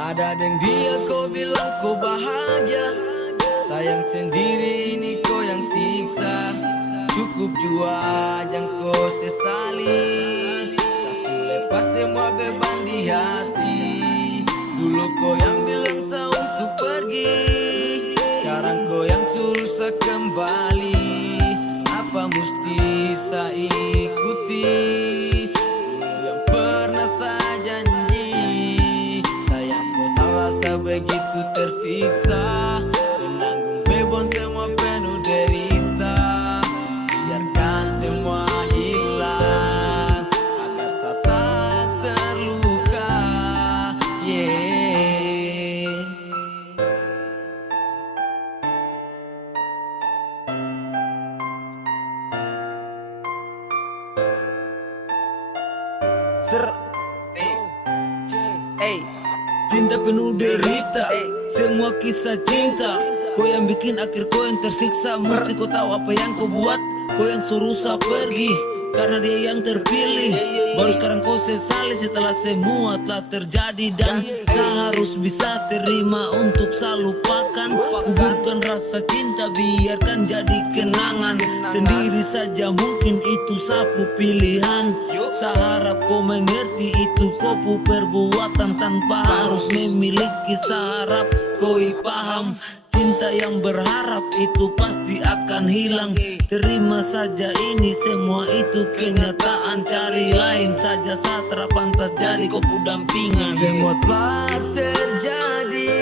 Ada deng dia kau bilang kau bahagia, sayang sendiri ini kau yang siksa. Cukup jua jangan kau sesali, sasu lepas semua beban di hati. Dulu kau yang bilang sa untuk pergi, sekarang kau yang suruh sa kembali. Apa mesti sa ikuti dulu yang pernah sa janji? Sayang kau tahu rasa begitu tersiksa, menanggung beban semua penuh derita. Biarkan semua hilang agar sa tak terluka. Cinta penuh derita, semua kisah cinta. Kau yang bikin akhir kau yang tersiksa. Mesti kau tahu apa yang kau buat. Kau yang suruh sa pergi karena dia yang terpilih. Baru sekarang kau sesali setelah semua telah terjadi. Dan sa harus bisa terima untuk sa lupakan. Kuburkan rasa cinta, biarkan jadi kenangan. Sendiri saja mungkin itu sapu pilihan. Sa harap kau mengerti itu kopu perbuatan. Tanpa harus memiliki, sa harap kau paham. Cinta yang berharap itu pasti akan hilang. Terima saja ini semua itu kenyataan. Cari lain saja, sa terpantas jadi kau dampingan. Semua telah terjadi,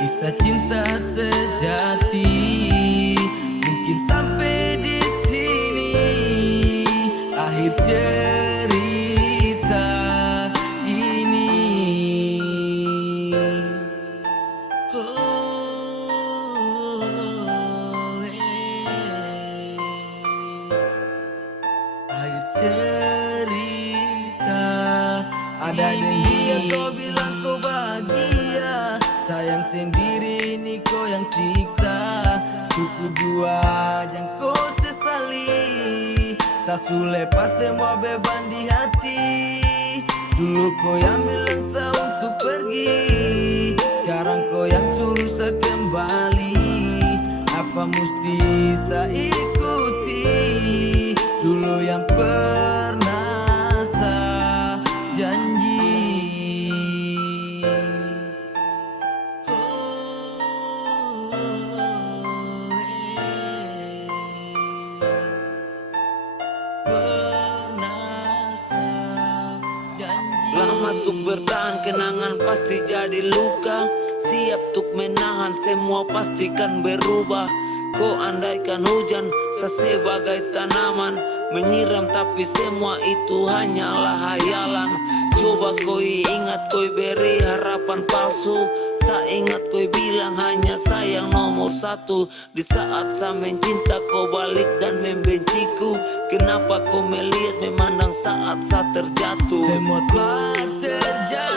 kisah cinta sejati. Mungkin sampai di sini akhir cerita ini. Akhir cerita. Ada dia kau bilang kau bahagia, sayang sendiri ini kau yang siksa. Cukup jua jangan kau sesali, sasu lepas semua beban di hati. Dulu kau yang bilang sa untuk pergi, sekarang kau yang suruh sa kembali. Apa mesti sa ikuti dulu yang pernah sa janji? Pernah sa janji. Lama tuk bertahan, kenangan pasti jadi luka. Siap tuk menahan, semua pastikan berubah. Kau andaikan hujan, sebagai tanaman menyiram, tapi semua itu hanyalah hayalan. Coba kau ingat, kau beri harapan palsu. Sa ingat kau bilang hanya sayang nomor satu. Di saat sa mencinta kau balik dan membenciku. Kenapa kau melihat memandang saat sa terjatuh? Semua telah terjadi,